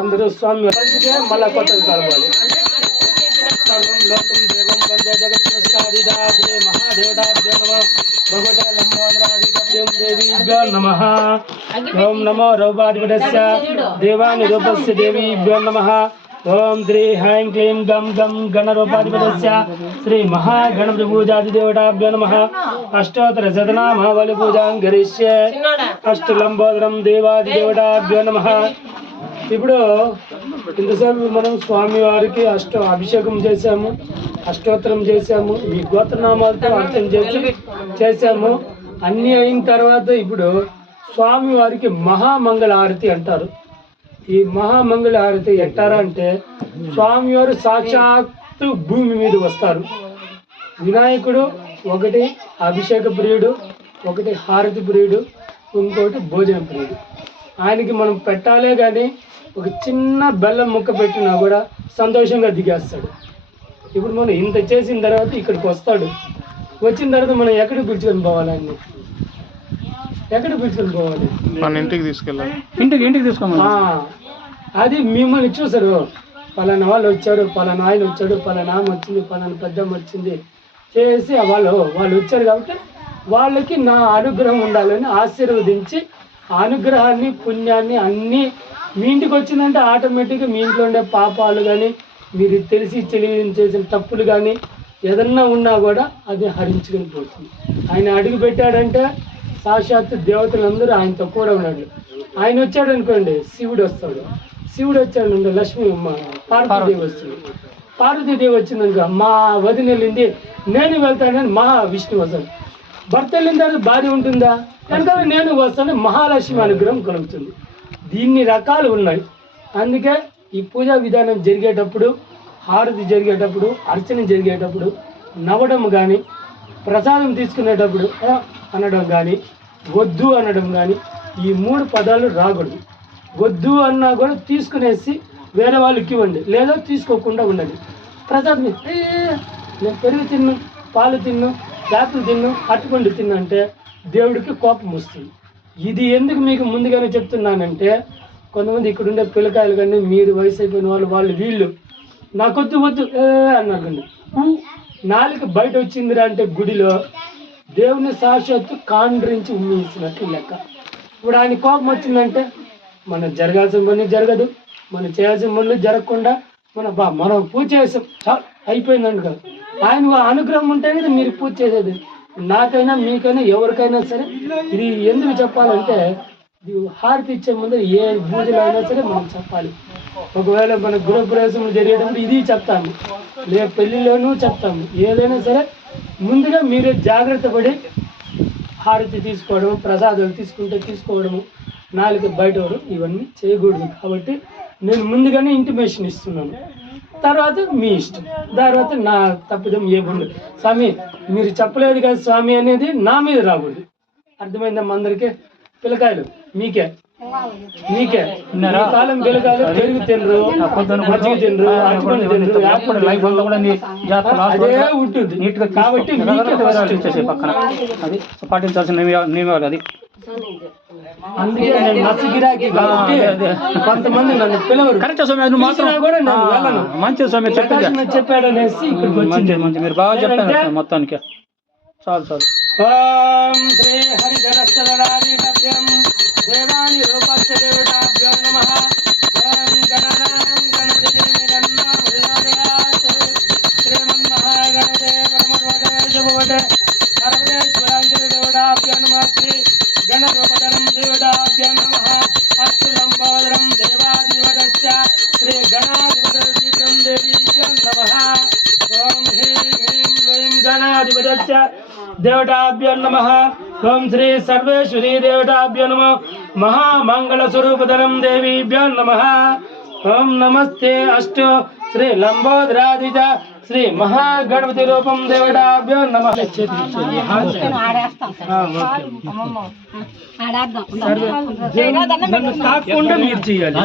అందరూ స్వామి కలిసితే మళ్ళా కొత్తది కలవాలి. సర్వం లోకం దేవం వందే జగత్ నమస్కారిదాగ్రే మహాదేవతాభ్యో నమః భగవతే లంబోదరాదిభ్యం దేవీభ్యో నమః. ఓం నమో రౌపాధిపతస్య దేవాని రూపస్య దేవీభ్యో నమః. ఓం శ్రీ హ్రైం క్లీం గం గం గణరూపాధిపతస్య శ్రీ మహాగణపతి పూజాదిదేవతాభ్యో నమః. అష్టోత్తర శతనామావళి పూజాం కరిష్యే. అష్టలంబోదరం దేవాదిదేవతాభ్యో నమః. ఇప్పుడు ఇంతసేపు మనం స్వామివారికి అభిషేకం చేశాము, అష్టోత్తరం చేశాము, మీ గోత్రనామాలతో అర్థం చేశాము. అన్నీ అయిన తర్వాత ఇప్పుడు స్వామివారికి మహామంగళ హారతి అంటారు. ఈ మహామంగళ హారతి ఎట్టారా అంటే స్వామివారు సాక్షాత్తు భూమి మీద వస్తారు. వినాయకుడు ఒకటి అభిషేక ప్రియుడు, ఒకటి హారతి ప్రియుడు, ఇంకోటి భోజన ప్రియుడు. ఆయనకి మనం పెట్టాలే కానీ ఒక చిన్న బెల్లం ముక్క పెట్టినా కూడా సంతోషంగా దిగేస్తాడు. ఇప్పుడు మనం ఇంత చేసిన తర్వాత ఇక్కడికి వస్తాడు. వచ్చిన తర్వాత మనం ఎక్కడికి పిలుచుకొని పోవాలి? ఆయన్ని ఎక్కడికి పిలుచుకొని పోవాలి? మన ఇంటికి తీసుకెళ్ళాలి. ఇంటికి తీసుకోమని. అది మిమ్మల్ని చూసారు, పలానా వాళ్ళు వచ్చారు, పలానా ఆయన వచ్చాడు, పలానా ఆమె వచ్చింది, పలానా పెద్దమ్మ వచ్చింది చేసి వాళ్ళు వచ్చారు కాబట్టి వాళ్ళకి నా అనుగ్రహం ఉండాలని ఆశీర్వదించి అనుగ్రహాన్ని పుణ్యాన్ని అన్నీ మీ ఇంటికి వచ్చిందంటే ఆటోమేటిక్గా మీ ఇంట్లో ఉండే పాపాలు కానీ మీరు తెలిసి చేసిన తప్పులు కానీ ఏదన్నా ఉన్నా కూడా అది హరించుకొని పోతుంది. ఆయన అడుగు పెట్టాడంటే సాక్షాత్తు దేవతలందరూ ఆయనతో కూడా ఉన్నాడు. ఆయన వచ్చాడు అనుకోండి శివుడు వస్తాడు, శివుడు వచ్చాడు లక్ష్మి పార్వతీదేవి వస్తుంది, పార్వతీదేవి వచ్చిందనుకో మా వదిన వెళ్ళింది నేను వెళ్తానని మహావిష్ణువు వస్తాడు. భర్త వెళ్ళిన తర్వాత భార్య ఉంటుందా? కనుక నేను వస్తాను, మహాలక్ష్మి అనుగ్రహం కలుగుతుంది. దీన్ని రకాలు ఉన్నాయి. అందుకే ఈ పూజా విధానం జరిగేటప్పుడు, హారతి జరిగేటప్పుడు, అర్చన జరిగేటప్పుడు నవ్వడం కానీ, ప్రసాదం తీసుకునేటప్పుడు అనడం కానీ, వద్దు అనడం కానీ ఈ 3 పదాలు రాకూడదు. వద్దు అన్నా కూడా తీసుకునేసి వేరే వాళ్ళకి ఇవ్వండి, లేదా తీసుకోకుండా ఉండండి. ప్రసాదం నేను పెరుగు తిన్ను, పాలు తిన్ను, యాపిల్ తిన్ను, అట్టుపండు తిన్ను అంటే దేవుడికి కోపం వస్తుంది. ఇది ఎందుకు మీకు ముందుగానే చెప్తున్నానంటే కొంతమంది ఇక్కడ ఉండే పిల్లకాయలు కానీ మీరు వయసు అయిపోయిన వాళ్ళు వీళ్ళు నాకొద్దు వద్దు అన్నారండి. నాలుక బయట వచ్చిందిరా అంటే గుడిలో దేవుని సాక్షాత్తు కాండ్రించి ఉమ్మేసినట్లు లెక్క. ఇప్పుడు ఆయన కోపం వచ్చిందంటే మనం జరగాల్సిన పని జరగదు, మనం చేయాల్సిన పనులు జరగకుండా మనం పూజ చేసాం చాలా అయిపోయిందండి కదా. ఆయన అనుగ్రహం ఉంటేనే మీరు పూజ చేసేది. నాకైనా మీకైనా ఎవరికైనా సరే ఇది ఎందుకు చెప్పాలంటే హారతి ఇచ్చే ముందు ఏ పూజలు అయినా సరే మనం చెప్పాలి. ఒకవేళ మన గృహప్రవేశం జరిగేటప్పుడు ఇది చెప్తాము, లే పెళ్లిలోనూ చెప్తాము. ఏదైనా సరే ముందుగా మీరే జాగ్రత్త పడి హారతి తీసుకోవడం, ప్రసాదాలు తీసుకోవడము, నాలుగు బయట ఇవన్నీ చేయకూడదు. కాబట్టి నేను ముందుగానే ఇంటిమేషన్ ఇస్తున్నాను. తర్వాత మీ ఇష్టం, తర్వాత నా తప్పిదం ఏముండదు. స్వామి మీరు చెప్పలేదు కదా స్వామి అనేది నా మీద రాకూడదు. అర్థమైందమ్మా అందరికీ? పిల్లకాయలు మీకే కాలం పిల్లకాయలు పెరుగు తినరు, మజ్జిగ తినరు, అట్టుకొని తినరు, అదే ఉంటుంది. కాబట్టి పాటించాల్సిన నియమాలు అది. అందుకే నేను నచ్చగిరాకి కాబట్టి కొంతమంది నన్ను పిలవరు. కూడా నేను వెళ్ళను. మంచి స్వామి చెప్పాడనేసి ఇక్కడికి వచ్చింది. మీరు బాగా చెప్పారు మొత్తానికి. చాలు చాలు. ఓం శ్రీ హరిధరస్వరాదిభ్యం దేవాని రూపస్య దేవతాభ్యో నమః. ఓం గణనాం గణపతిర్నిధన్నామృతాదయాత్ శ్రీమన్మహాగణపతే పరమపదే శుభవతే సర్వేశ్వరాంజలి దేవతాభ్యో నమః. శ్రీ గణరూపధరం దేవతాభ్యో నమః. అష్టలంబోదరం దేవాధిపతస్య శ్రీ గణాధిపతిర్దివ్యం దేవీభ్యో నమః. ఓం హ్రీం హ్రీం క్లీం గణాధిపతస్య దేవతాభ్యో నమః. ఓం శ్రీ సర్వేశ్వరీ దేవతాభ్యో నమః. మహామంగళ స్వరూపధరం దేవీభ్యో నమః. ఓం నమస్తే అష్టో శ్రీ లంబోదరాదిత శ్రీ మహాగణపతి రూపం దేవతాభ్యో నమః. నన్ను తాకుండా మీరు చేయాలి.